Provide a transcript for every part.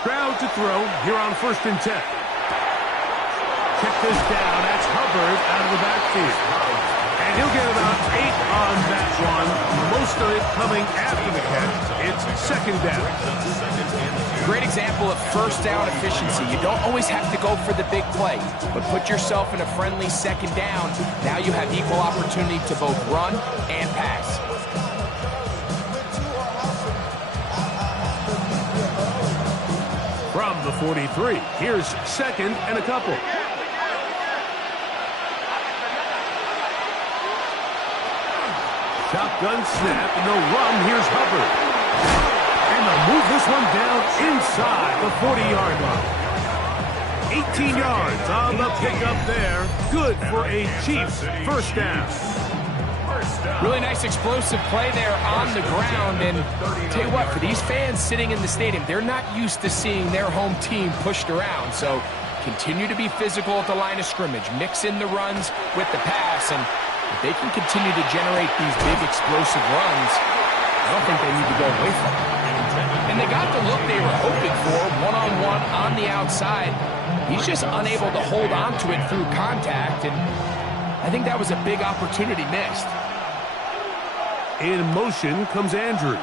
Stroud to throw here on 1st and 10. Check this down. That's Hubbard out of the backfield. And he'll get about 8 on that one. Most of it coming after the catch. It's 2nd down. Great example of 1st down efficiency. You don't always have to go for the big play, but put yourself in a friendly 2nd down. Now you have equal opportunity to both run and pass. From the 43, here's 2nd and a couple. Shotgun snap, and they'll run. Here's Hubbard. And they'll move this one down inside the 40-yard line. 18 yards on the pickup there. Good for a Chiefs 1st down. Really nice explosive play there on the ground. And tell you what, for these fans sitting in the stadium, they're not used to seeing their home team pushed around. So continue to be physical at the line of scrimmage. Mix in the runs with the pass. And if they can continue to generate these big explosive runs, I don't think they need to go away from it. And they got the look they were hoping for, one-on-one on the outside. He's just unable to hold on to it through contact, and I think that was a big opportunity missed. In motion comes Andrews.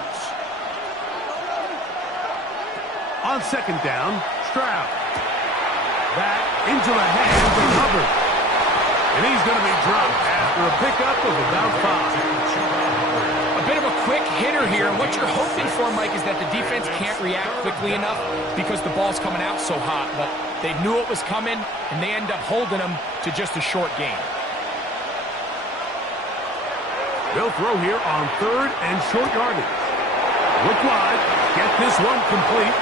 On 2nd down, Stroud. Back into the hands of Hubbard. And he's going to be dropped after a pickup of about 5. A bit of a quick hitter here. What you're hoping for, Mike, is that the defense can't react quickly enough because the ball's coming out so hot. But they knew it was coming, and they end up holding them to just a short gain. They'll throw here on 3rd and short yardage. Look wide. Get this one complete.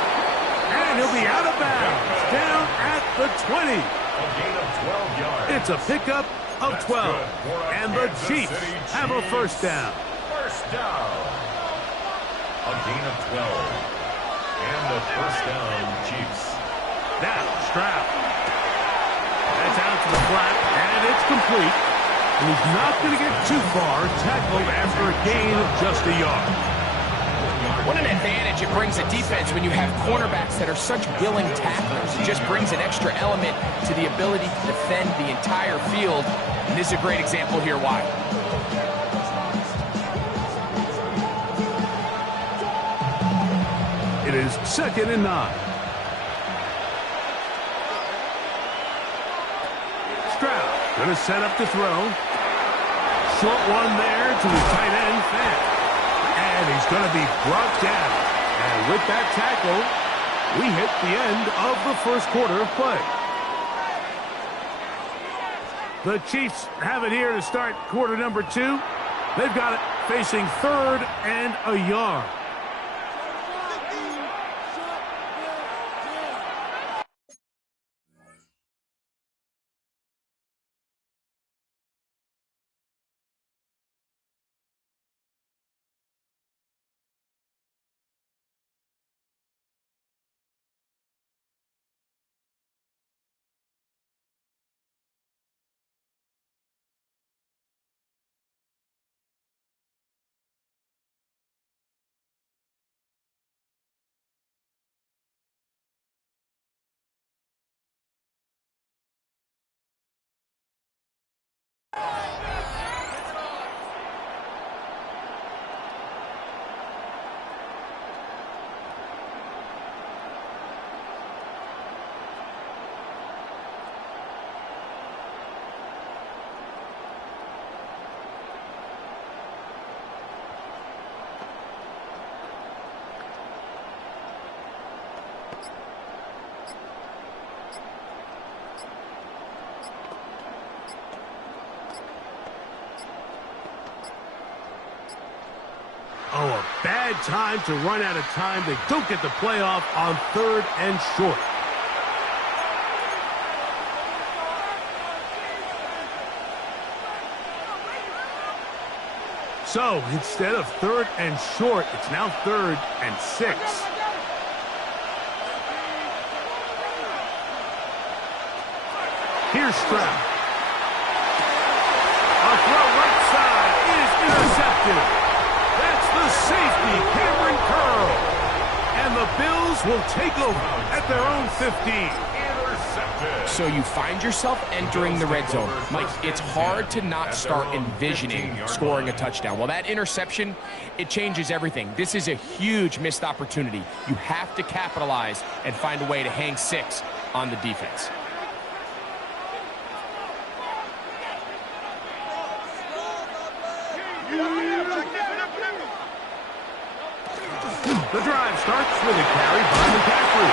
And he'll be out of bounds. Down at the 20. A gain of 12 yards. It's a pickup of 12. And the Chiefs have a 1st down. 1st down. A gain of 12. And a 1st down, Chiefs. Now, Stroud. That's out to the flat, and it's complete. And he's not going to get too far, tackled after a gain of just a yard. What an advantage it brings a defense when you have cornerbacks that are such willing tacklers. It just brings an extra element to the ability to defend the entire field. And this is a great example here why. It is 2nd and 9. Stroud going to set up to throw. Short one there to his tight end, Fant. And he's going to be brought down. And with that tackle, we hit the end of the 1st quarter of play. The Chiefs have it here to start quarter number 2. They've got it facing 3rd and a yard. Oh, a bad time to run out of time. They don't get the playoff on 3rd and short. So, instead of 3rd and short, it's now 3rd and 6. Here's Stroud. A throw right side is intercepted. That's the safety, Cameron Curl. And the Bills will will take over at their own 15. So you find yourself entering the red zone. Mike, it's hard to not start envisioning scoring a touchdown. Well, that interception, it changes everything. This is a huge missed opportunity. You have to capitalize and find a way to hang 6 on the defense. The drive starts with a carry by McCaffrey.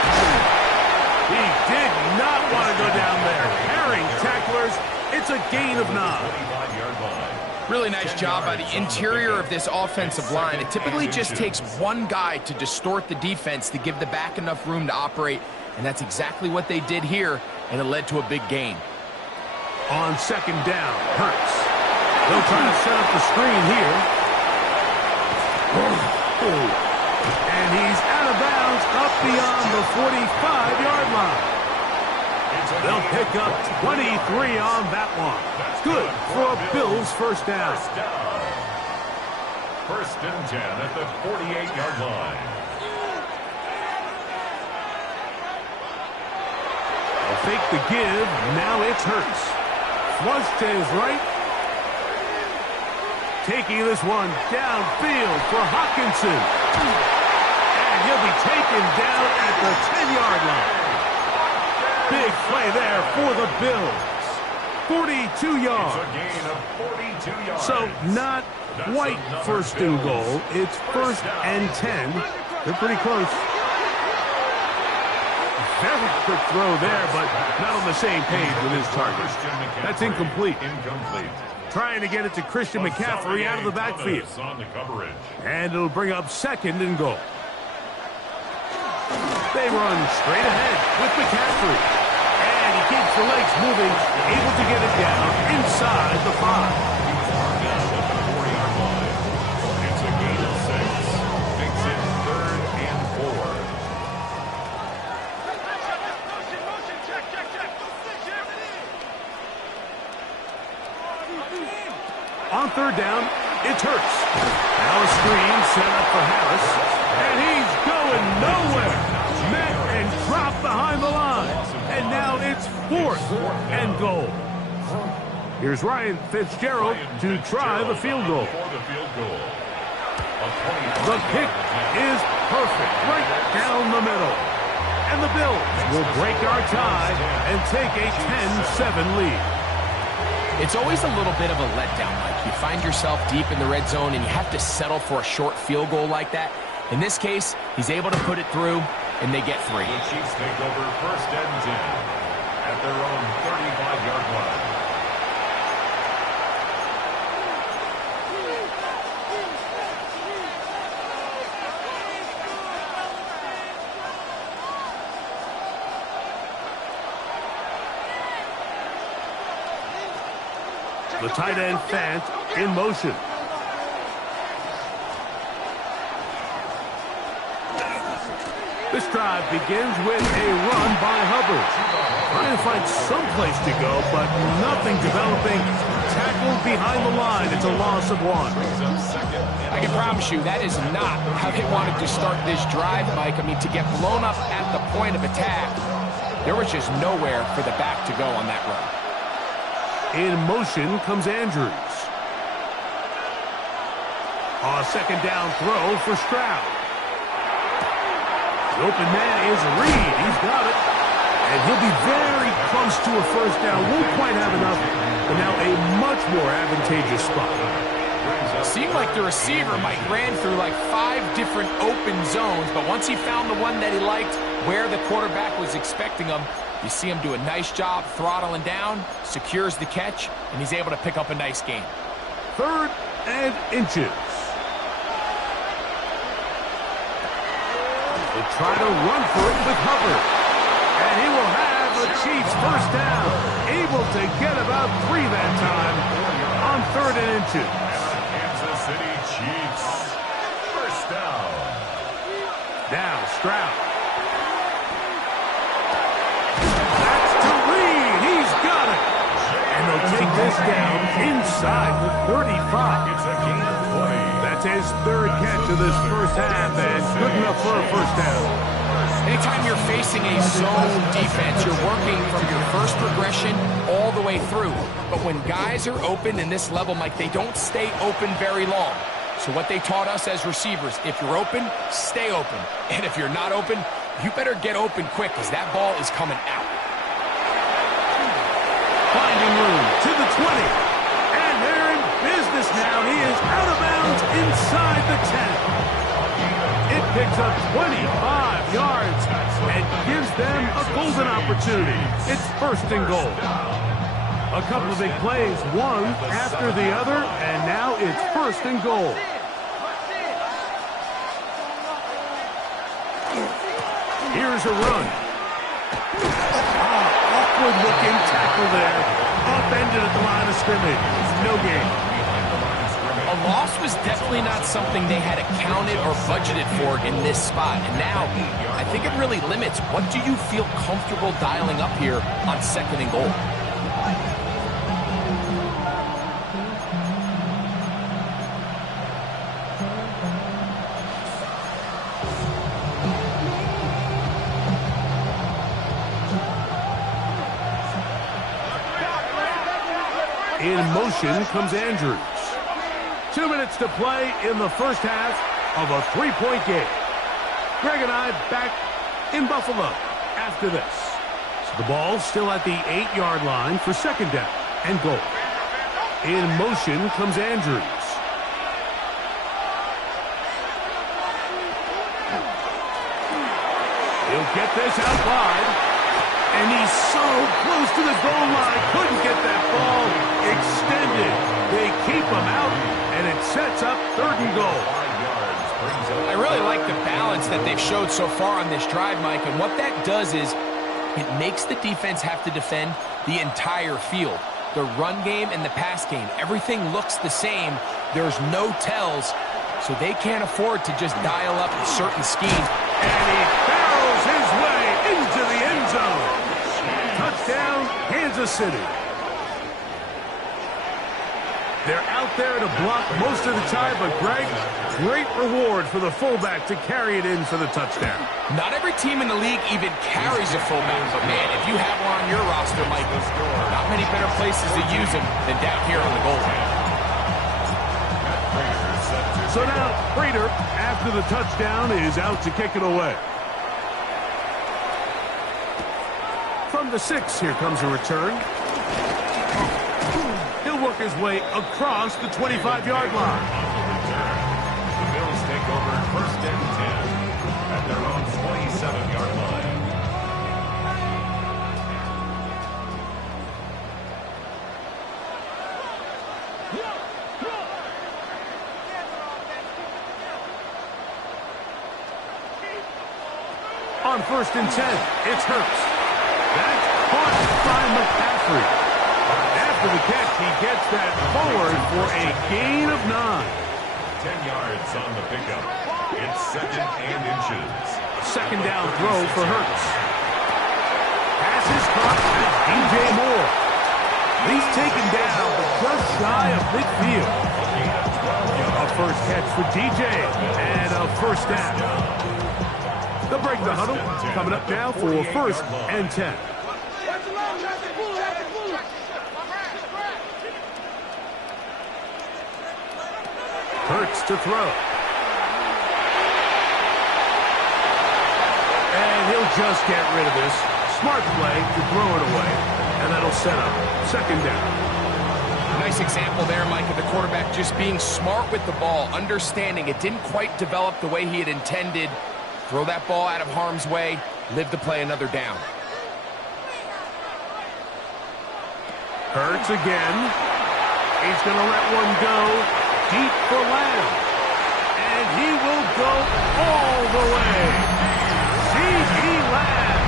He did not want to go down there. Carrying tacklers, it's a gain of 9. Really nice job by the interior of this offensive line. It typically just takes one guy to distort the defense to give the back enough room to operate, and that's exactly what they did here, and it led to a big gain. On second down, Hurts. They'll try to set up the screen here. And he's out of bounds up beyond the 45-yard line. They'll pick up 23 on that one. Good for a Bills first down. First and 10 at the 48-yard line. They'll fake the give. Now it's Hurts. Flush to his right. Taking this one downfield for Hawkinson. And he'll be taken down at the 10-yard line. Big play there for the Bills. 42 yards. It's a gain of 42 yards. So not quite first and goal. It's first and 10. They're pretty close. Very quick throw there, but not on the same page with his target. That's incomplete. Trying to get it to Christian McCaffrey out of the backfield. And it'll bring up second and goal. They run straight ahead with McCaffrey. And he keeps the legs moving, able to get it down inside the 5. It's a gain of 6. Makes it 3rd and 4. On third down, it's Hurts. Now a screen set up for Harris. And he's going nowhere. Met and dropped behind the line. And now it's 4th and goal. Here's Ryan Fitzgerald to try the field goal. The kick is perfect, right down the middle. And the Bills will break our tie and take a 10-7 lead. It's always a little bit of a letdown, Mike. You find yourself deep in the red zone, and you have to settle for a short field goal like that. In this case, he's able to put it through, and they get 3. The Chiefs take over first and 10 at their own 35-yard line. The tight end Fant in motion. This drive begins with a run by Hubbard. Trying to find some place to go, but nothing developing. Tackled behind the line. It's a loss of 1. I can promise you that is not how they wanted to start this drive, Mike. I mean, to get blown up at the point of attack, there was just nowhere for the back to go on that run. In motion comes Andrews. A second down throw for Stroud. The open man is Reed. He's got it. And he'll be very close to a first down. Won't quite have enough, but now a much more advantageous spot. It seemed like the receiver, Mike, ran through like 5 different open zones, but once he found the one that he liked, where the quarterback was expecting him, you see him do a nice job throttling down, secures the catch, and he's able to pick up a nice gain. 3rd and inches. They try to run for it with Hubbard. And he will have the Chiefs first down. Able to get about 3 that time on 3rd and inches. Kansas City Chiefs. First down. Now Stroud. That's to Reed. He's got it. And they'll take this down inside the 35. It's a gain of 20. That's That's his third catch of this first half, and good enough for a first down. Anytime you're facing a zone defense, you're working from your first progression all the way through. But when guys are open in this level, Mike, they don't stay open very long. So what they taught us as receivers, if you're open, stay open. And if you're not open, you better get open quick because that ball is coming out. Finding room to the 20. And they're in business now. He is out of bounds inside the 10. It picks up 25 yards and gives them a golden opportunity. It's first and goal. A couple of big plays, one after the other, and now it's first and goal. Here's a run. Awkward-looking tackle there. Upended at the line of scrimmage. No gain. A loss was definitely not something they had accounted or budgeted for in this spot. And now, I think it really limits what do you feel comfortable dialing up here on second and goal. In motion comes Andrews. 2 minutes to play in the first half of a three-point game. Greg and I back in Buffalo after this. So the ball still at the 8-yard line for second down and goal. In motion comes Andrews. He'll get this out wide. And he's so close to the goal line. Couldn't get that ball extended. They keep him out, and it sets up third and goal. I really like the balance that they've showed so far on this drive, Mike. And what that does is it makes the defense have to defend the entire field. The run game and the pass game, everything looks the same. There's no tells, so they can't afford to just dial up certain schemes. And he barrels his way into the end zone. Touchdown, Kansas City. They're out there to block most of the time, but Greg, great reward for the fullback to carry it in for the touchdown. Not every team in the league even carries a fullback, but man, if you have one on your roster, Mike, not many better places to use him than down here on the goal line. So now, Prater, after the touchdown, is out to kick it away. From the 6, here comes a return. He'll work his way across the 25-yard line. The Bills take over first and 10 at their own 27-yard line. On first and 10, it's Hurts. That's caught by McCaffrey. After the catch, he gets that forward for a gain of 9. 10 yards on the pickup. It's second and inches. Second down throw for Hurts. Pass is caught by DJ Moore. He's taken down, but just shy of midfield. A first catch for DJ and a first down. They'll break the huddle. Coming up now for first and 10. Hurts to throw. And he'll just get rid of this. Smart play to throw it away. And that'll set up second down. Nice example there, Mike, of the quarterback just being smart with the ball, understanding it didn't quite develop the way he had intended. Throw that ball out of harm's way, live to play another down. Hurts again. He's going to let one go deep for Lamb. And he will go all the way. C.D. Lamb.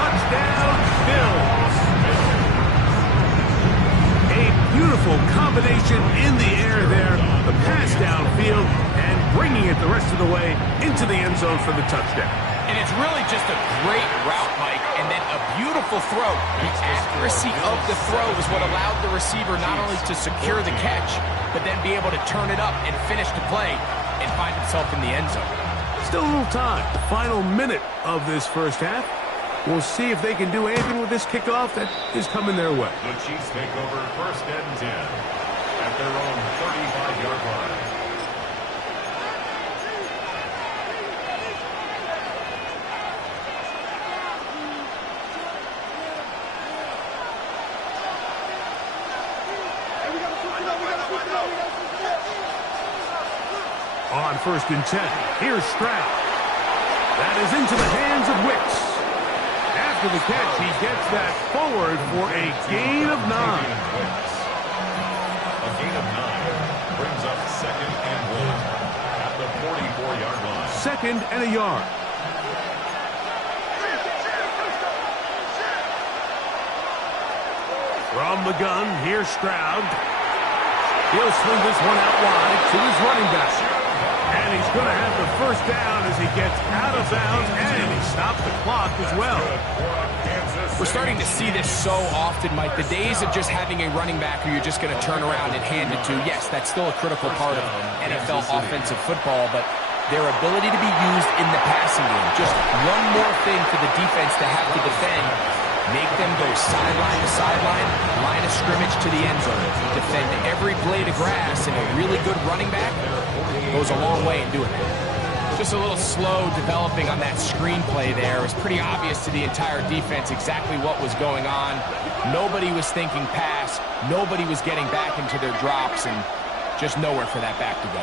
Touchdown, Bills. A beautiful combination in the air there. The pass downfield and bringing it the rest of the way into the end zone for the touchdown. And it's really just a great route, Mike, and then a beautiful throw. The accuracy of the throw is what allowed the receiver not only to secure the catch, but then be able to turn it up and finish the play and find himself in the end zone. Still a little time. Final minute of this first half. We'll see if they can do anything with this kickoff that is coming their way. The Chiefs take over 1st and 10 at their own 35-yard line. On 1st and 10, here's Stroud. That is into the hands of Wicks. After the catch, he gets that forward for a gain of 9. A gain of 9 brings up 2nd and 1 at the 44-yard line. 2nd and a yard. From the gun, here's Stroud. He'll swing this one out wide to his running back. And he's going to have the 1st down as he gets out of bounds, and he stopped the clock as well. We're starting to see this so often, Mike. The days of just having a running back who you're just going to turn around and hand it to, yes, that's still a critical part of NFL offensive football, but their ability to be used in the passing game, just one more thing for the defense to have to defend, make them go sideline to sideline, line of scrimmage to the end zone, defend every blade of grass, and a really good running back goes a long way in doing that. Just a little slow developing on that screenplay there. It was pretty obvious to the entire defense exactly what was going on. Nobody was thinking pass. Nobody was getting back into their drops, and just nowhere for that back to go.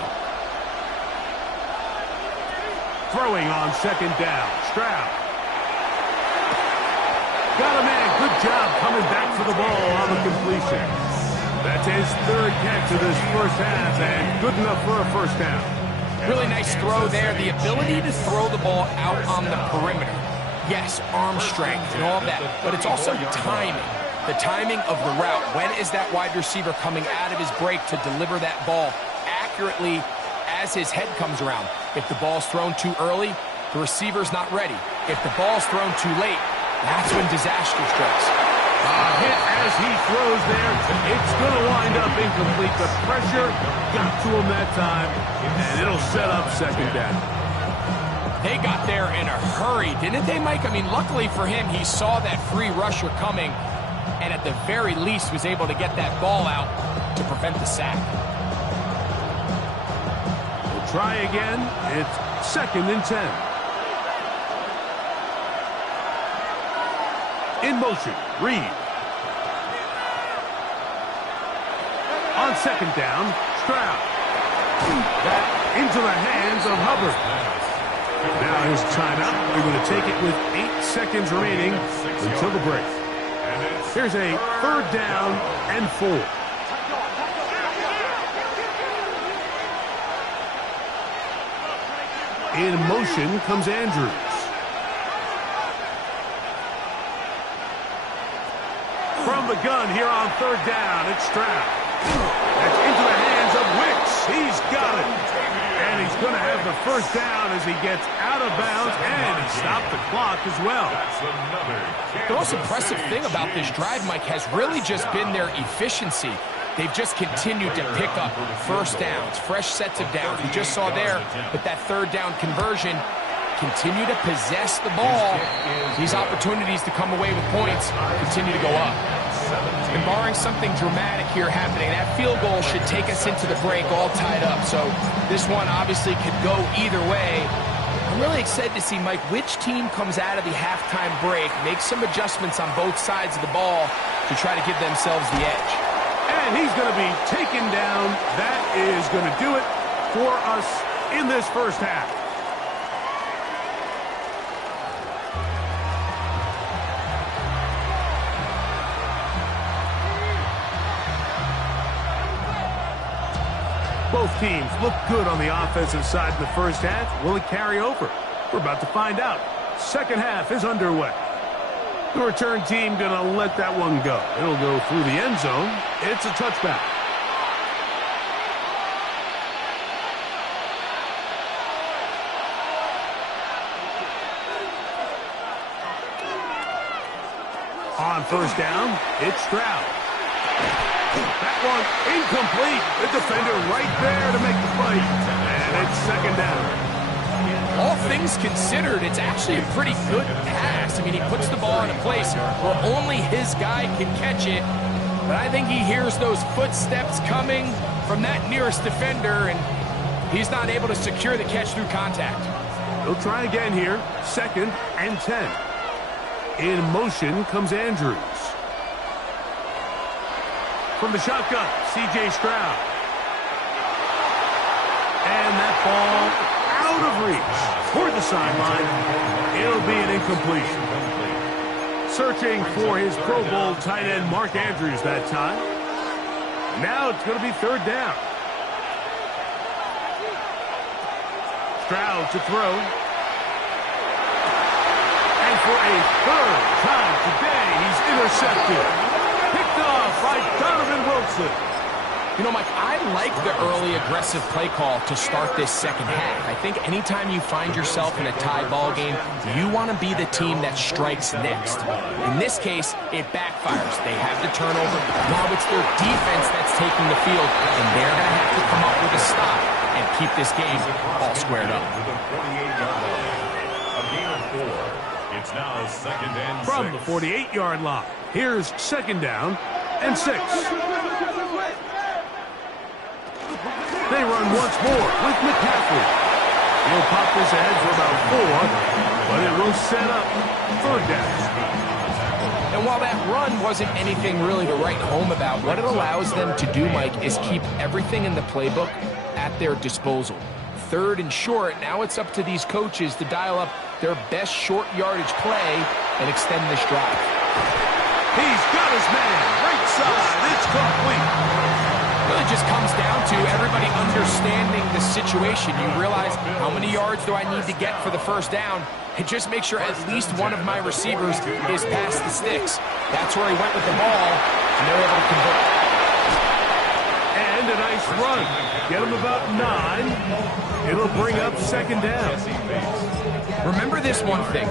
Throwing on 2nd down, Stroud. Got a man. Good job coming back for the ball on the completion. That's his 3rd catch of this first half, and good enough for a 1st down. Really nice throw there. The ability to throw the ball out on the perimeter. Yes, arm strength and all that, but it's also timing. The timing of the route. When is that wide receiver coming out of his break to deliver that ball accurately as his head comes around? If the ball's thrown too early, the receiver's not ready. If the ball's thrown too late, that's when disaster strikes. Hit as he throws there. It's going to wind up incomplete. The pressure got to him that time, and it'll set up 2nd down. They got there in a hurry, didn't they, Mike? I mean, luckily for him, he saw that free rusher coming, and at the very least was able to get that ball out to prevent the sack. We'll try again. It's 2nd and 10. In motion, Reed. On 2nd down, Stroud. That into the hands of Hubbard. Now his timeout. They're going to take it with 8 seconds remaining until the break. Here's a 3rd down and 4. In motion comes Andrews. From the gun here on 3rd down, it's Stroud. That's into the hands of Wicks. He's got it. And he's going to have the 1st down as he gets out of bounds, and he stopped the clock as well. The most impressive thing about this drive, Mike, has really just been their efficiency. They've just continued to pick up 1st downs, fresh sets of downs. We just saw there with that 3rd down conversion, continue to possess the ball. These opportunities to come away with points continue to go up. And barring something dramatic here happening, that field goal should take us into the break all tied up. So this one obviously could go either way. I'm really excited to see, Mike, which team comes out of the halftime break, make some adjustments on both sides of the ball to try to give themselves the edge. And he's going to be taken down. That is going to do it for us in this first half. Both teams look good on the offensive side in the first half. Will it carry over? We're about to find out. Second half is underway. The return team going to let that one go. It'll go through the end zone. It's a touchback. On first down, it's Stroud. That one incomplete. The defender right there to make the play. And it's second down. All things considered, it's actually a pretty good pass. I mean, he puts the ball in a place where only his guy can catch it. But I think he hears those footsteps coming from that nearest defender, and he's not able to secure the catch through contact. He'll try again here. Second and 10. In motion comes Andrews. From the shotgun, C.J. Stroud. And that ball out of reach toward the sideline. It'll be an incompletion. Searching for his Pro Bowl tight end Mark Andrews that time. Now it's going to be third down. Stroud to throw. And for a third time today, he's intercepted. Picked off by Donovan Wilson. You know, Mike, I like the early aggressive play call to start this second half. I think anytime you find yourself in a tie ball game, you want to be the team that strikes next. In this case, it backfires. They have the turnover. Now it's their defense that's taking the field, and they're going to have to come up with a stop and keep this game all squared up. A gain of 4. It's now second and 6. From the 48-yard line, here's second down and 6. They run once more with McCaffrey. He'll pop this ahead for about 4, but it will set up third down. And while that run wasn't anything really to write home about, what it allows them to do, Mike, is keep everything in the playbook at their disposal. Third and short, now it's up to these coaches to dial up their best short yardage play and extend this drive. He's got his man right side. It's complete. Really just comes down to everybody understanding the situation. You realize how many yards do I need to get for the first down, and just make sure at least one of my receivers is past the sticks. That's where he went with the ball, and they're able to convert. And a nice run. Get him about 9. It'll bring up second down. Remember this one thing.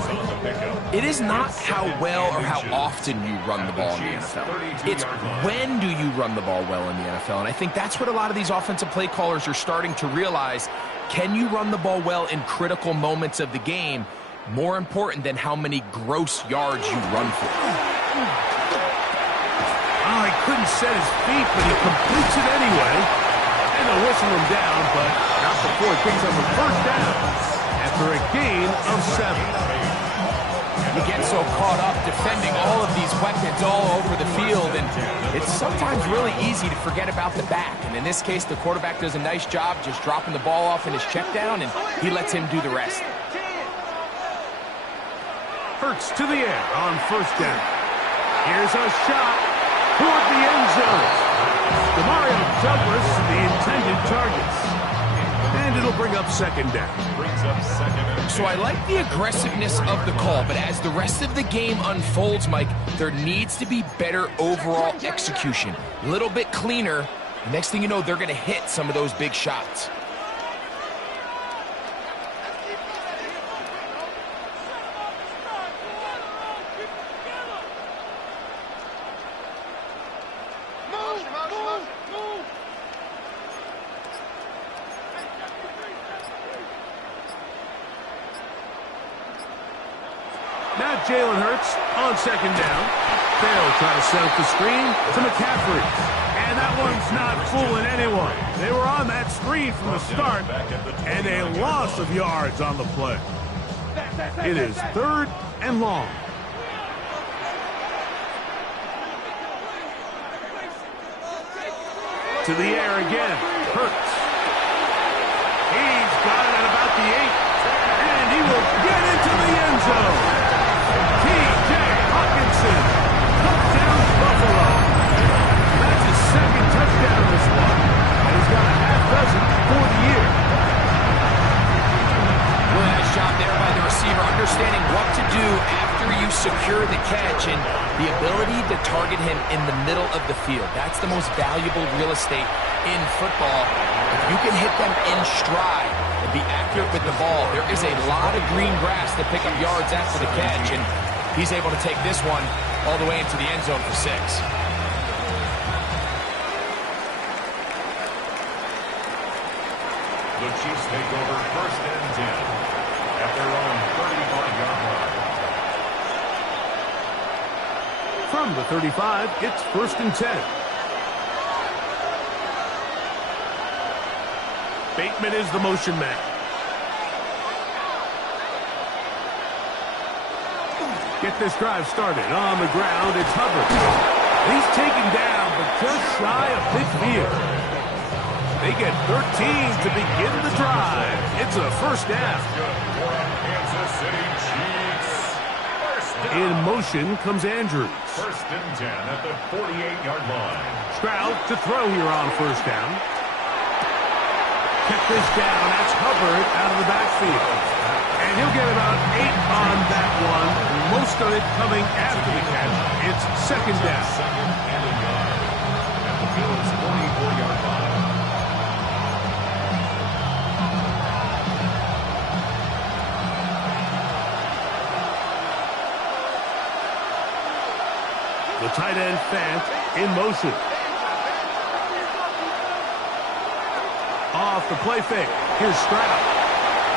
It is not how well or how often you run the ball in the NFL. It's when do you run the ball well in the NFL. And I think that's what a lot of these offensive play callers are starting to realize. Can you run the ball well in critical moments of the game? More important than how many gross yards you run for. Oh, he couldn't set his feet, but he completes it anyway. And they'll whistle him down, but not before he picks up a first down after a gain of 7. You get so caught up defending all of these weapons all over the field, and it's sometimes really easy to forget about the back. And in this case, the quarterback does a nice job just dropping the ball off in his check down, and he lets him do the rest. Hurts to the air on first down. Here's a shot toward the end zone. Demario Douglas, the intended target. And it'll bring up second down. So I like the aggressiveness of the call, but as the rest of the game unfolds, Mike, there needs to be better overall execution. A little bit cleaner. The next thing you know, they're going to hit some of those big shots. Now Jalen Hurts on second down. They'll try to set up the screen to McCaffrey. And that one's not fooling anyone. They were on that screen from the start, and a loss of yards on the play. It is third and long. To the air again. Hurts. He's got it at about the 8. And he will get into the end zone. T.J. Hawkinson. Touchdown Buffalo. That's his second touchdown this one. And he's got a half dozen for the year. Really nice job there by the receiver, understanding what to do after you secure the catch and the ability to target him in the middle of the field. That's the most valuable real estate in football. If you can hit them in stride and be accurate with the ball, there is a lot of green grass to pick up yards after the catch, and he's able to take this one all the way into the end zone for 6. The Chiefs take over 1st and 10 at their own 35-yard line. From the 35, it's 1st and 10. Bateman is the motion man. Get this drive started. On the ground, it's Hubbard. He's taken down, but just shy of midfield. They get 13 to begin the drive. It's a 1st down. Kansas City Chiefs. In motion comes Andrews. 1st and 10 at the 48-yard line. Stroud to throw here on 1st down. Check this down. That's Hubbard out of the backfield. And he'll get about 8 on that one. Most of it coming after the catch. It's 2nd down. 2nd and a yard at the Bills' 44-yard line. The tight end, Fant, in motion. Off the play fake. Here's Stroud.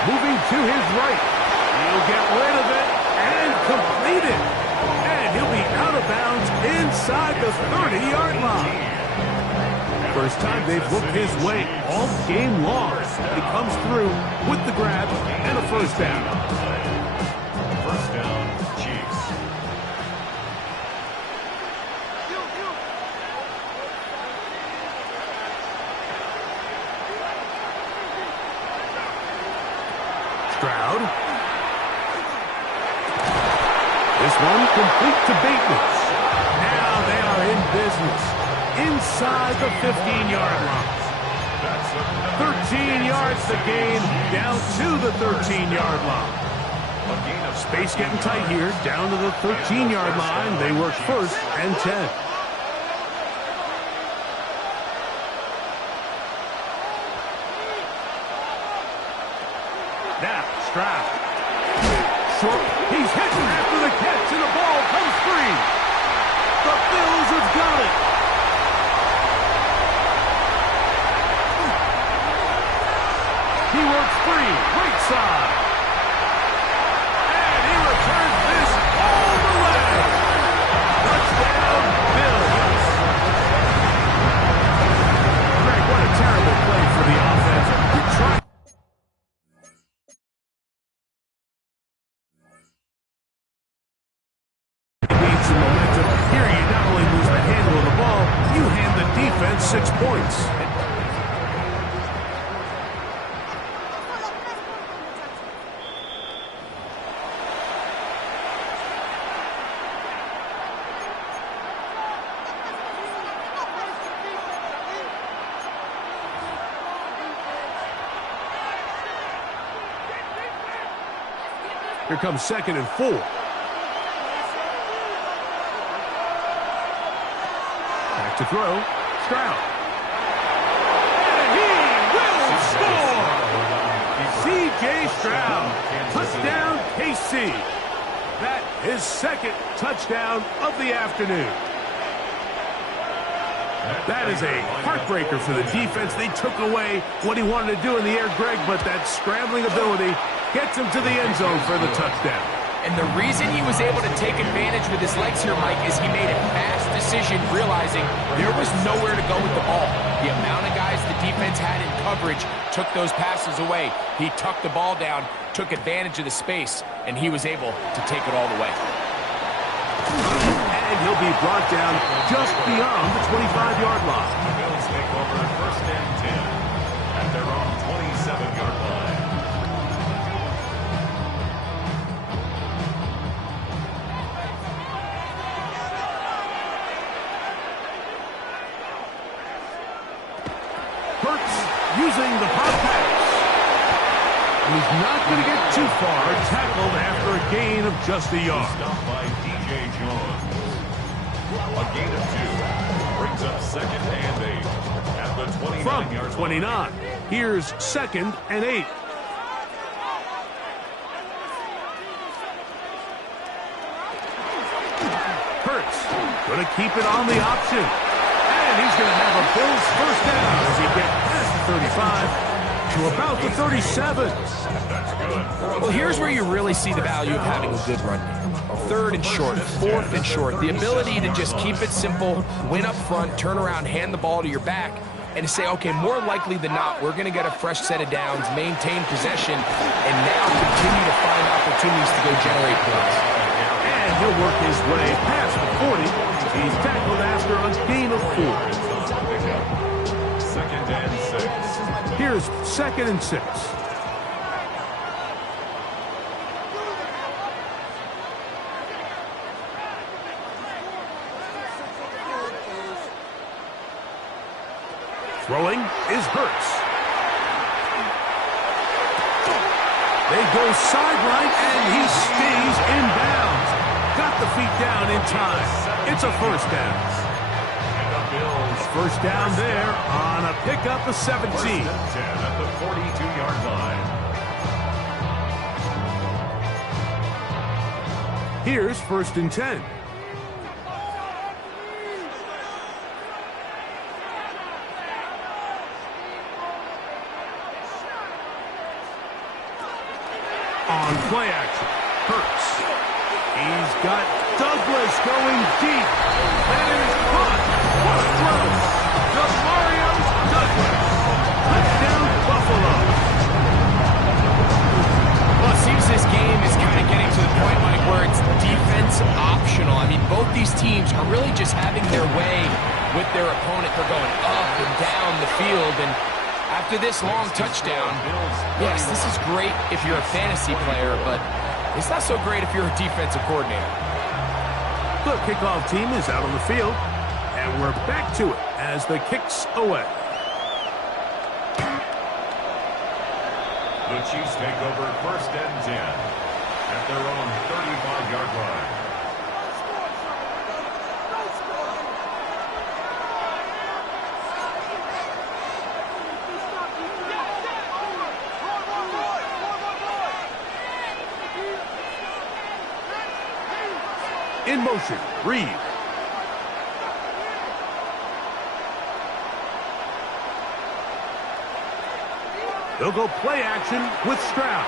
Moving to his right. He'll get rid of it and complete it. And he'll be out of bounds inside the 30-yard line. First time they've looked his way all game long. He comes through with the grab and a 1st down. 1st down, Chiefs. Stroud. This one complete to Bateman. Now they are in business inside the 15-yard line. 13 yards to gain, down to the 13-yard line. Space getting tight here, down to the 13-yard line. They work 1st and 10. Now, Stroud. Short. He's hit after the catch, and the ball comes free. The Bills have got it. He works free, right side. And he returns this all the way. Touchdown, Bills. Greg, what a terrible play for the offense. We tried. Gain some momentum. Here you not only lose the handle of the ball, you hand the defense 6 points. Here comes 2nd and 4. Back to throw. Stroud. And he will score! C.J. Stroud. Touchdown, KC. That is 2nd touchdown of the afternoon. That is a heartbreaker for the defense. They took away what he wanted to do in the air, Greg, but that scrambling ability gets him to the end zone for the touchdown. And the reason he was able to take advantage with his legs here, Mike, is he made a fast decision realizing there was nowhere to go with the ball. The amount of guys the defense had in coverage took those passes away. He tucked the ball down, took advantage of the space, and he was able to take it all the way. And he'll be brought down just beyond the 25-yard line. The Bills take over 1st and 10 at their own 27-yard line. Using the pop pass. And he's not going to get too far. Tackled after a gain of just a yard. Stopped by D.J. Jones. A gain of 2 brings up 2nd and 8 at the 29-yard line. From 29, here's 2nd and 8. Hurts Going to keep it on the option. And he's going to have a Bills first down as he gets past the 35 to about the 37. Well, here's where you really see the value of having a good run game. Third and short, fourth and short. The ability to just keep it simple, win up front, turn around, hand the ball to your back, and to say, okay, more likely than not, we're going to get a fresh set of downs, maintain possession, and now continue to find opportunities to go generate points. And he'll work his way past the 40. He's tackled after a gain of 4. Second and 6. Here's second and 6. Throwing is Hurts. They go sideline, and he stays in bounds. Got the feet down in time. It's a first down. A first down there on a pickup of 17. First and 10 at the 42-yard line. Here's first and 10. On play action, Hurts. He's got Douglas going deep. That is caught. What a throw. DeMario Douglas. Touchdown, Buffalo. Well, it seems this game is kind of getting to the point, Mike, where it's defense optional. I mean, both these teams are really just having their way with their opponent. They're going up and down the field, and after this long touchdown, yes, this is great if you're a fantasy player, but it's not so great if you're a defensive coordinator. The kickoff team is out on the field, and we're back to it as the kick's away. The Chiefs take over first and 10 at their own 35-yard line. In motion, Reed. They'll go play action with Stroud.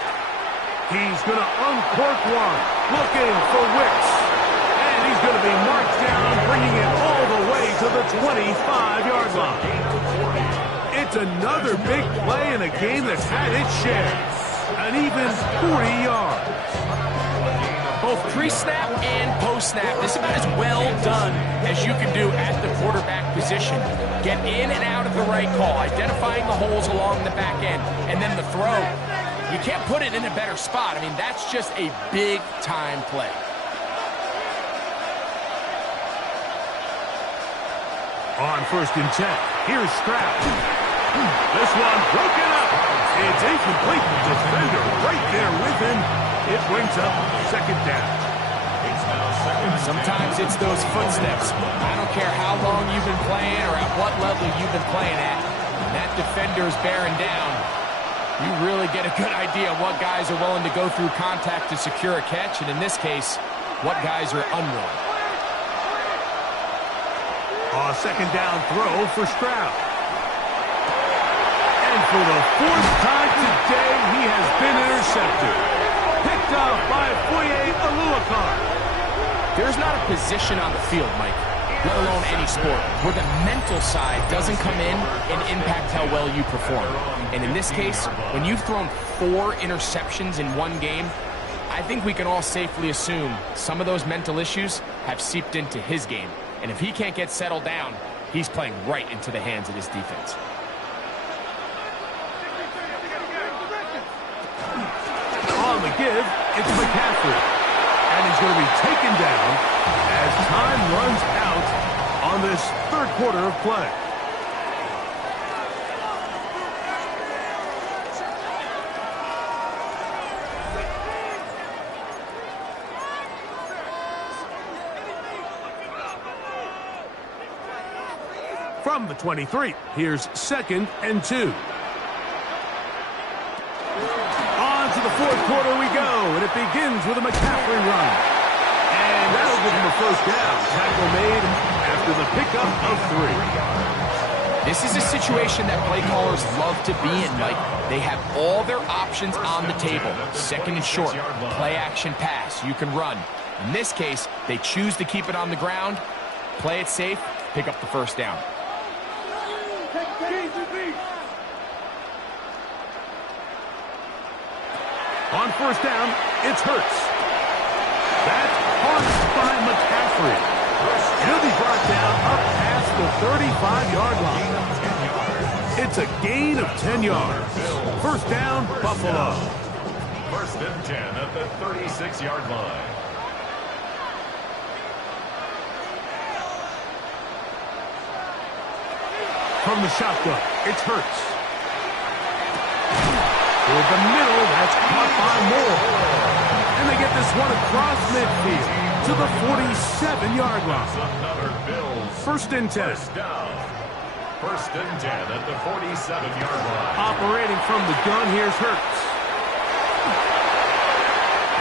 He's going to uncork one, looking for Wicks. And he's going to be marked down, bringing it all the way to the 25-yard line. It's another big play in a game that's had its share. An even 40 yards. Both pre-snap and post-snap, this is about as well done as you can do at the quarterback position. Get in and out of the right call, identifying the holes along the back end, and then the throw. You can't put it in a better spot. I mean, that's just a big-time play. On first and 10, here's Stroud. This one broken up. It's incomplete. Defender right there with him. It brings up second down. Sometimes it's those footsteps. I don't care how long you've been playing or at what level you've been playing at. When that defender's bearing down, you really get a good idea of what guys are willing to go through contact to secure a catch, and in this case, what guys are unwilling. A second down throw for Stroud. And for the fourth time today, he has been intercepted. Picked off by Foye Aluakar. There's not a position on the field, Mike, let alone any sport, where the mental side doesn't come in and impact how well you perform. And in this case, when you've thrown 4 interceptions in one game, I think we can all safely assume some of those mental issues have seeped into his game. And if he can't get settled down, he's playing right into the hands of this defense. On the give, it's McCaffrey. And he's going to be taken down as time runs out on this third quarter of play. From the 23, here's second and 2. On to the fourth quarter we go, and it begins with a McCaffrey run. And that'll give him a first down. Tackle made after the pickup of 3. This is a situation that play callers love to be in, Mike. They have all their options on the table. Second and short, play action pass, you can run. In this case, they choose to keep it on the ground, play it safe, pick up the first down. On first down, it's Hurts. That's caught by McCaffrey. He'll be brought down up past the 35-yard line. It's a gain of 10 yards. First down, Buffalo. First and 10 at the 36-yard line. From the shotgun, it's Hurts. Toward the middle, that's caught by Moore. And they get this one across midfield to the 47-yard line. Another Bills. First and 10. First down. First and 10 at the 47-yard line. Operating from the gun, here's Hurts.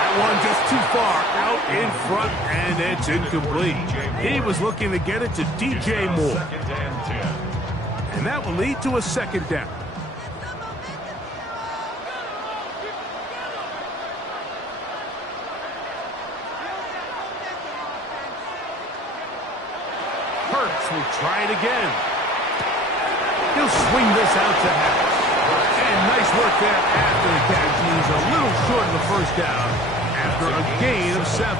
That one just too far out in front, and it's incomplete. He was looking to get it to DJ Moore. Second and 10. And that will lead to a second down. Hurts will try it again. He'll swing this out to Harris. And nice work there after the catch. He's a little short of the first down after a gain of 7.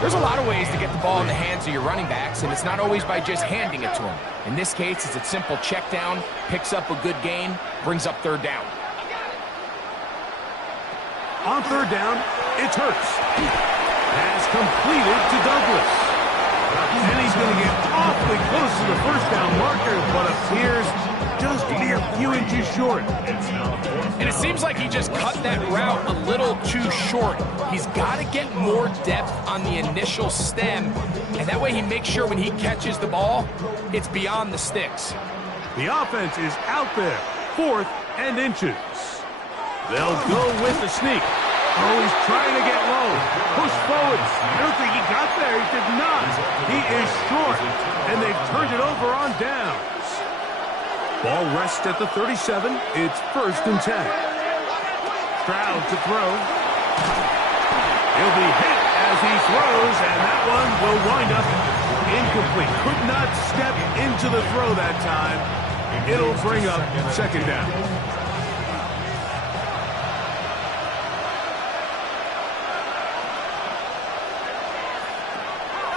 There's a lot of ways to get the ball in the hands of your running backs, and it's not always by just handing it to them. In this case, it's a simple check down, picks up a good gain, brings up third down. On third down, it's Hurts. Pass completed to Douglas. And he's going to get awfully close to the first down marker, but appears just a mere few inches short. And it seems like he just cut that route a little too short. He's got to get more depth on the initial stem, and that way he makes sure when he catches the ball, it's beyond the sticks. The offense is out there, 4th and inches. They'll go with the sneak. Oh, he's trying to get low. Push forward. I don't think he got there. He did not. He is short, and they've turned it over on downs. Ball rests at the 37. It's first and 10. Stroud to throw. He'll be hit as he throws, and that one will wind up incomplete. Could not step into the throw that time. It'll bring up second down.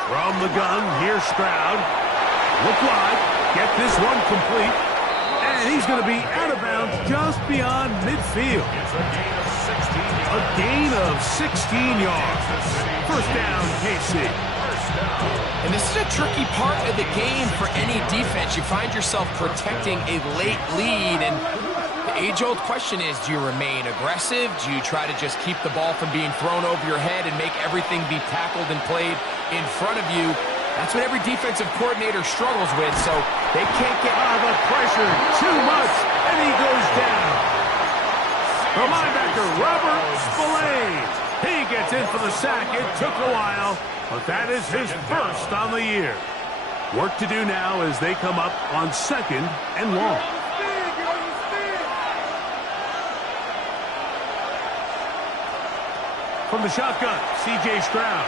From the gun, here's Stroud. Look wide, get this one complete, and he's going to be out of bounds just beyond midfield. It's a gain of 16 yards. A gain of 16 yards. First down, KC. And this is a tricky part of the game for any defense. You find yourself protecting a late lead, and the age-old question is, do you remain aggressive? Do you try to just keep the ball from being thrown over your head and make everything be tackled and played in front of you? That's what every defensive coordinator struggles with, so they can't get out of the pressure too much, and he goes down. The linebacker, Robert Spillane. He gets in for the sack. It took a while, but that is his first on the year. Work to do now as they come up on second and long. From the shotgun, C.J. Stroud.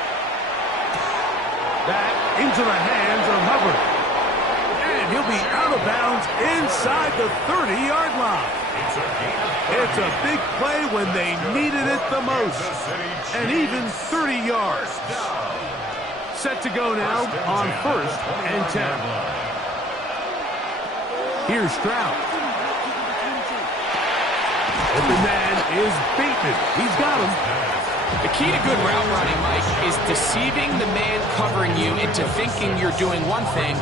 That into the hands of Hubbard. And he'll be out of bounds inside the 30-yard line. It's a big play when they needed it the most. And even 30 yards. Set to go now on first and 10. Here's Stroud. Open man is Bateman. He's got him. The key to good route running, Mike, is deceiving the man covering you into thinking you're doing one thing,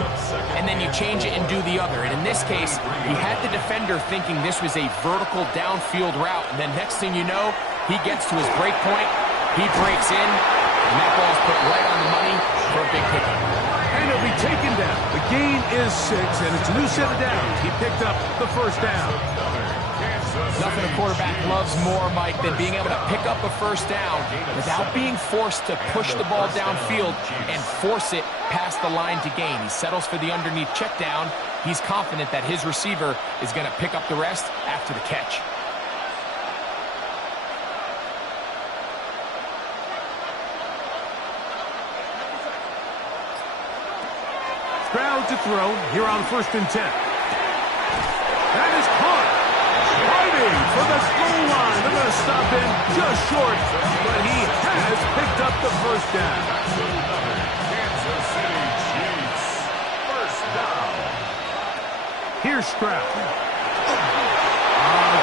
and then you change it and do the other. And in this case, he had the defender thinking this was a vertical downfield route, and then next thing you know, he gets to his break point, he breaks in, and that ball's put right on the money for a big pickup. And he'll be taken down. The gain is 6, and it's a new set of downs. He picked up the first down. Nothing a quarterback loves more, Mike, than being able to pick up a first down without being forced to push the ball downfield and force it past the line to gain. He settles for the underneath check down. He's confident that his receiver is going to pick up the rest after the catch. Stroud to throw here on 1st and 10. That is caught. Fighting for the goal line. They're going to stop him just short, but he has picked up the first down. Kansas City Chiefs. First down. Here's Stroud.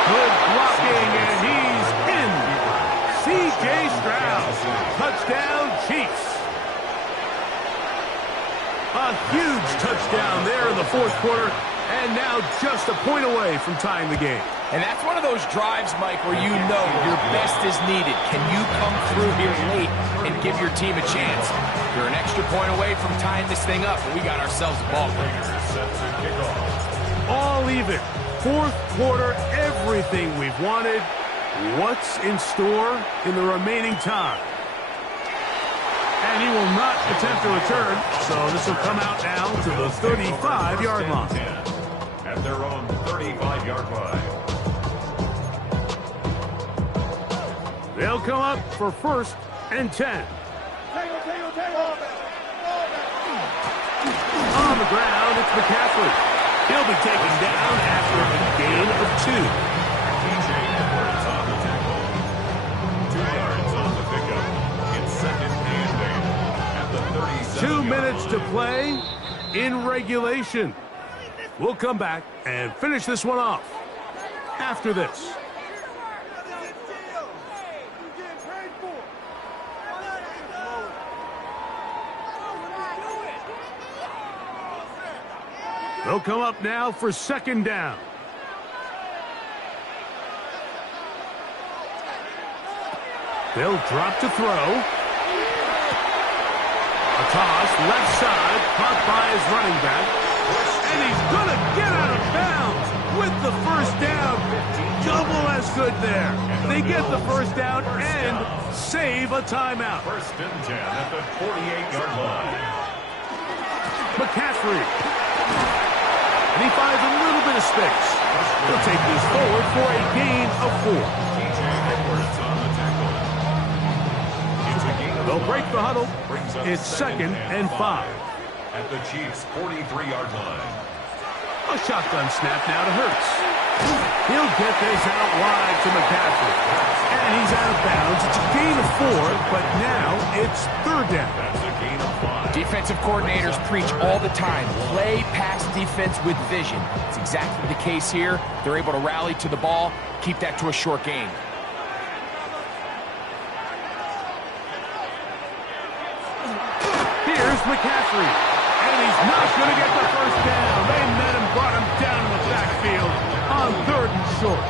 Good blocking, and he's in. C.J. Stroud. Touchdown, Chiefs. A huge touchdown there in the 4th quarter, and now just a point away from tying the game. And that's one of those drives, Mike, where you know your best is needed. Can you come through here late and give your team a chance? You're an extra point away from tying this thing up, and we got ourselves a ball game. All even. 4th quarter, everything we've wanted. What's in store in the remaining time? And he will not attempt a return, so this will come out now to the 35-yard line. At their own 35-yard line. They'll come up for 1st and 10. On the ground, it's McCaffrey. He'll be taken down after a gain of 2. TJ Edwards on the tackle. 2 yards on the pickup. It's 2nd and 8 at the 37. 2 minutes to play in regulation. We'll come back and finish this one off after this. They'll come up now for 2nd down. They'll drop to throw. A toss, left side, caught by his running back. And he's going to get out of bounds with the first down. Double as good there. They get the first down and save a timeout. 1st and 10 at the 48-yard line. McCaffrey. And he finds a little bit of space. He'll take this forward for a gain of 4. TJ Edwards on the tackle. It's a gain of They'll break the huddle. Brings up It's 2nd and 5. At the Chiefs' 43-yard line. A shotgun snap now to Hurts. He'll get this out wide to McCaffrey. And he's out of bounds. It's a gain of 4, but now it's 3rd down. That's a gain of 5. Defensive coordinators preach all the time, play pass defense with vision. It's exactly the case here. They're able to rally to the ball, keep that to a short gain. Here's McCaffrey. And he's not going to get the first down. They met him, brought him down in the backfield on 3rd and short.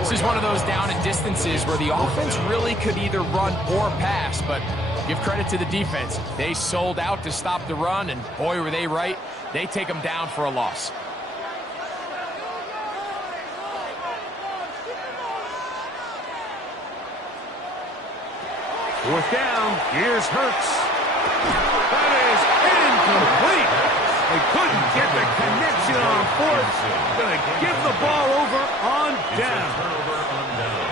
This is one of those down and distances where the offense really could either run or pass, but give credit to the defense. They sold out to stop the run, and boy, were they right. They take them down for a loss. Fourth down. Here's Hurts. That is incomplete. They couldn't get the connection on 4th. Going to give the ball over on down. Turnover on down.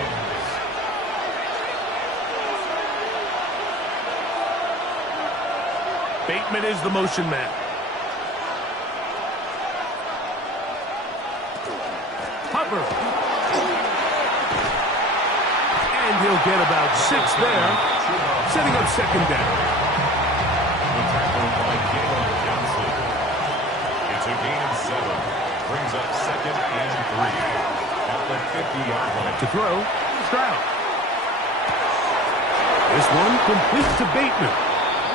Bateman is the motion man. Hubbard. And he'll get about 6 there, setting up 2nd down. The tackle by Caleb Johnson. It's a gain of 7. Brings up 2nd and 3 at the 50-yard line. To throw, Stroud. This one complete to Bateman.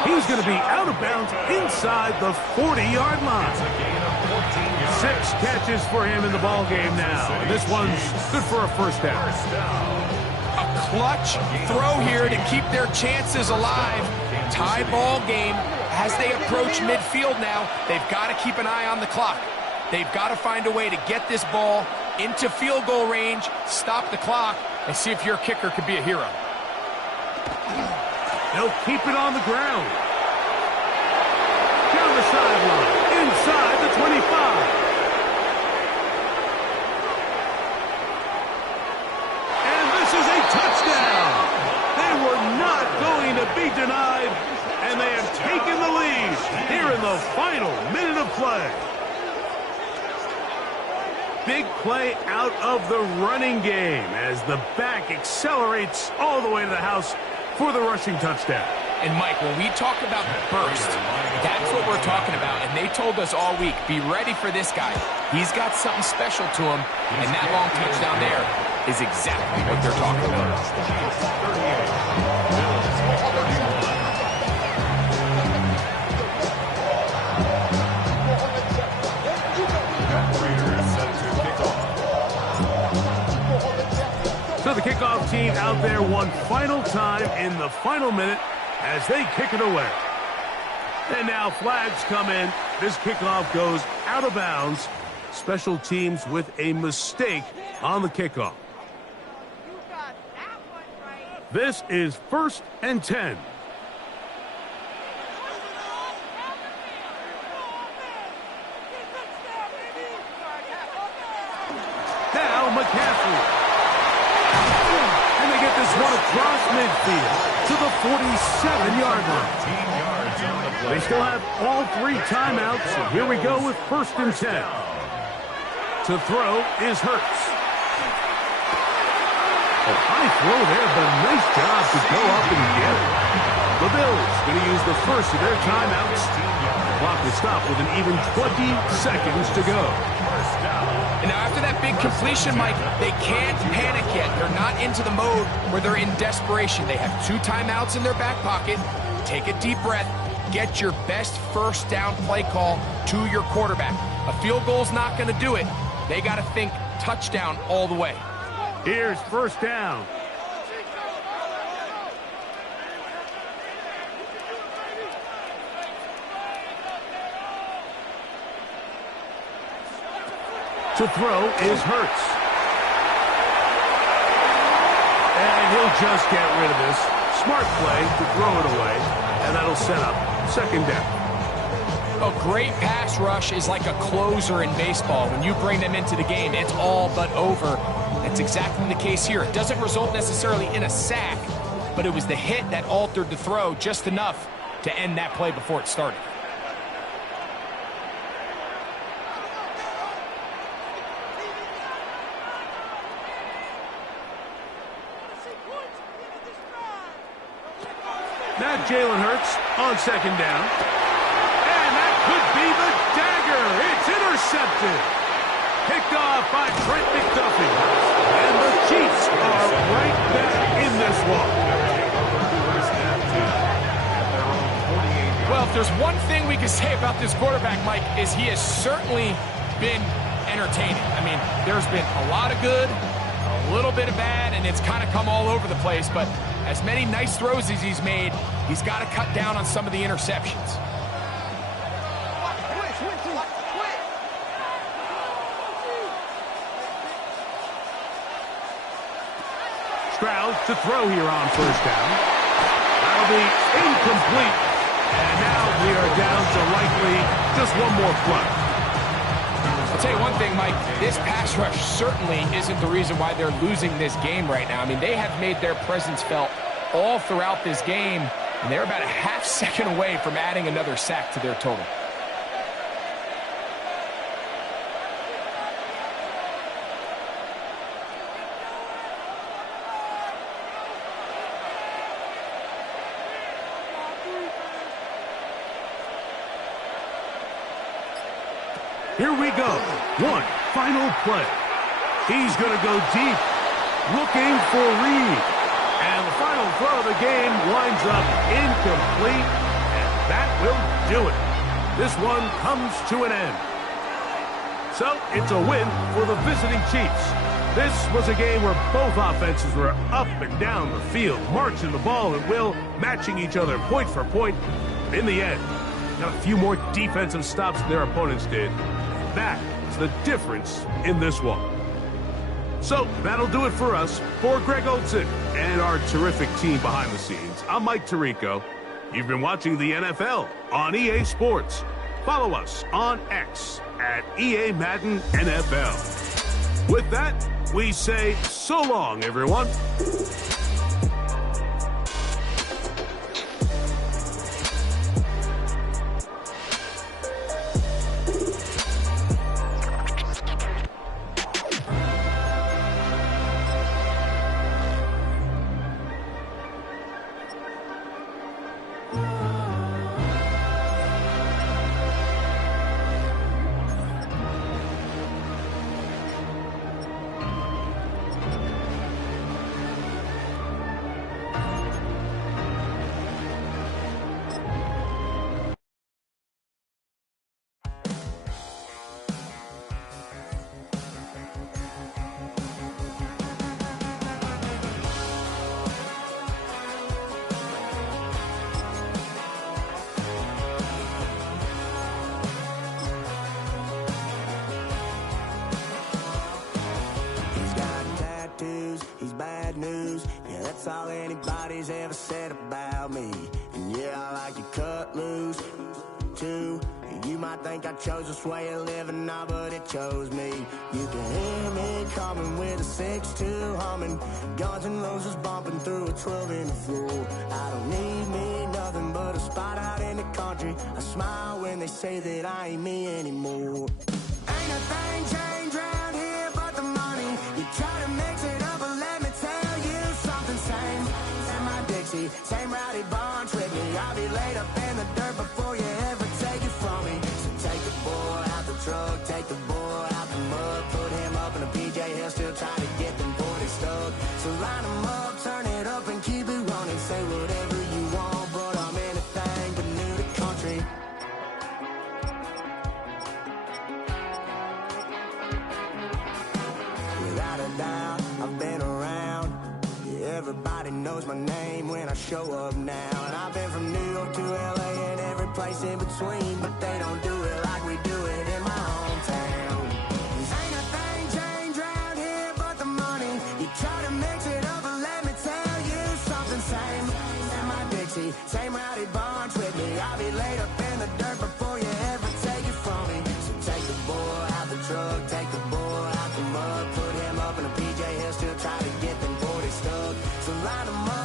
He's going to be out of bounds inside the 40-yard line. It's a gain of 14 yards. 6 catches for him in the ball game now. And this one's good for a first down. First down. A clutch throw here to keep their chances alive. Tie ball game as they approach midfield now. They've got to keep an eye on the clock. They've got to find a way to get this ball into field goal range, stop the clock, and see if your kicker could be a hero. They'll keep it on the ground. Down the sideline, inside the 25. And this is a touchdown. They were not going to be denied, and they have taken the lead here in the final minute of play. Big play out of the running game as the back accelerates all the way to the house for the rushing touchdown. And Mike, when we talk about burst, that's what we're talking about. And they told us all week, be ready for this guy. He's got something special to him, and that long touchdown there is exactly what they're talking about. So the kickoff team out there one final time in the final minute as they kick it away. And now flags come in. This kickoff goes out of bounds. Special teams with a mistake on the kickoff. This is 1st and 10. Now McCaffrey. And they get this one across midfield to the 47-yard line. They still have all 3 timeouts, and here we go with 1st and 10. To throw is Hurts. A high throw there, but a nice job to go up and get it. The Bills going to use the first of their timeouts. The clock will stop with an even 20 seconds to go. And now after that big completion, Mike, they can't panic yet. They're not into the mode where they're in desperation. They have 2 timeouts in their back pocket. Take a deep breath. Get your best first down play call to your quarterback. A field goal's not going to do it. They got to think touchdown all the way. Here's 1st down. To throw is Hurts. And he'll just get rid of this. Smart play to throw it away, and that'll set up 2nd down. A great pass rush is like a closer in baseball. When you bring them into the game, it's all but over. That's exactly the case here. It doesn't result necessarily in a sack, but it was the hit that altered the throw just enough to end that play before it started. Now Jalen Hurts on 2nd down. And that could be the dagger. It's intercepted. Picked off by Trent McDuffie. And the Chiefs are right back in this one. Well, if there's one thing we can say about this quarterback, Mike, is he has certainly been entertaining. I mean, there's been a lot of good, a little bit of bad, and it's kind of come all over the place. But as many nice throws as he's made, he's got to cut down on some of the interceptions. Stroud to throw here on 1st down. That'll be incomplete. And now we are down to likely just one more play. I'll tell you one thing, Mike, this pass rush certainly isn't the reason why they're losing this game right now. I mean, they have made their presence felt all throughout this game, and they're about a half second away from adding another sack to their total. Here we go. One final play. He's going to go deep, looking for Reed. And the final throw of the game winds up incomplete, and that will do it. This one comes to an end. So it's a win for the visiting Chiefs. This was a game where both offenses were up and down the field, marching the ball at will, matching each other point for point. In the end, got a few more defensive stops than their opponents did. That is the difference in this one. So that'll do it for us. For Greg Olson and our terrific team behind the scenes, I'm Mike Tirico. You've been watching the NFL on EA Sports. Follow us on X at EA Madden NFL. With that, we say so long, everyone. That's all anybody's ever said about me. And yeah, I like to cut loose, too. You might think I chose this way of living now, but it chose me. You can hear me coming with a 6-2 humming, Guns N' Roses bumping through a 12 in the floor. I don't need me nothing but a spot out in the country. I smile when they say that I ain't me anymore. Ain't a thing changed around here but the money. You try to mix it up, but let me tell you something. Same in my Dixie, same rowdy bunch with me. I'll be laid up in the dirt before you ever take it from me. So take the boy out the truck, take the boy out the mud, put him up in a PJ, he'll still try to get them 40 stuck. So line him up, turn it up and keep it running. Say whatever you want, but I'm anything but new to country. Without a doubt, I've been around. Yeah, everybody knows my name when I show up now. And I've been from New York to LA and every place in between, but they don't do it like we do it in my hometown. Ain't a thing changed around here but the money. You try to mix it up, but let me tell you something. Same in my Dixie, same rowdy bunch with me. I'll be laid up in the dirt before you ever take it from me. So take the boy out the truck, take the boy out the mud, put him up in a PJ, he'll still try to get them 40 stuck. So line him up.